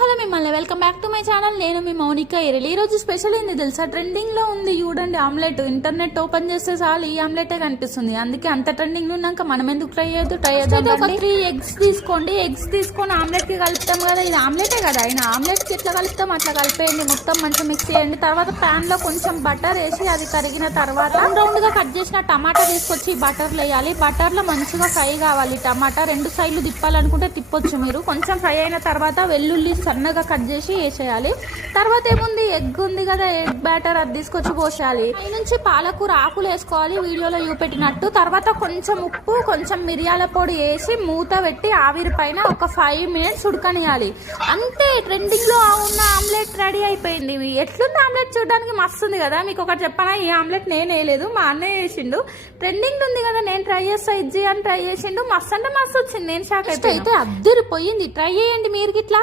Hello మిమ్మల్ని welcome back to my channel. నేను మీ మౌనిక ఎరలి. ఈ రోజు స్పెషల్ ఏంది తెలుసా? ట్రెండింగ్ లో ఉంది చూడండి ఆమ్లెట్. ఇంటర్నెట్ ఓపెన్ చేస్తే చాలు ఈ ఆమ్లెటే కనిపిస్తుంది. అందుకే అంత ట్రెండింగ్ ఉన్నాక మనం ఎందుకు ట్రై చేద్దాం. ఒక 3 eggs తీసుకోండి. ఎగ్స్ తీసుకొని ఆమ్లెట్ కి కలుపుతాం కదా, ఇది ఆమ్లెటే కదా. అయినా ఆమ్లెట్ కి ఎట్లా కలుపుతాం అట్లా కలిపేయండి. మొత్తం మంచిగా మిక్స్ చేయండి. తర్వాత ప్యాన్ లో కొంచెం బటర్ వేసి అది కరిగిన తర్వాత రౌండ్ గా కట్ చేసిన టమాటా తీసుకొచ్చి బటర్ లో వేయాలి. బటర్ లో మంచిగా ఫ్రై కావాలి. టమాటా 2 సైడ్లు తిప్పాలనుకుంటే తిప్పొచ్చు మీరు. కొంచెం ఫ్రై అయిన తర్వాత వెల్లుల్లి సన్నగా కట్ చేసి వేసేయాలి. తర్వాత ఏముంది, ఎగ్ ఉంది కదా, ఎగ్ బ్యాటర్ అది తీసుకొచ్చి పోసేయాలి. పై నుంచి పాలకూర ఆకులు వేసుకోవాలి వీడియోలో చూపెట్టినట్టు. తర్వాత కొంచెం ఉప్పు, కొంచెం మిరియాల పొడి వేసి మూత పెట్టి ఆవిరి పైన ఒక 5 minutes ఉడకనియాలి. అంతే, ట్రెండింగ్ లో ఉన్న ఆమ్లెట్ రెడీ అయిపోయింది. ఎట్లుంది ఆమ్లెట్? చూడడానికి మస్తు ఉంది కదా. మీకు ఒకటి చెప్పనా, ఈ ఆమ్లెట్ నేను వేయలేదు, మా అన్నయ్య వేసిండు. ట్రెండింగ్ ఉంది కదా, నేను ట్రై చేస్తా ఇజ్జి అని ట్రై చేసిండు. మస్తు అంటే మస్తు వచ్చింది. నేను షాక్ అయితే అద్దరిపోయింది. ట్రై చేయండి మీరు గిట్లా.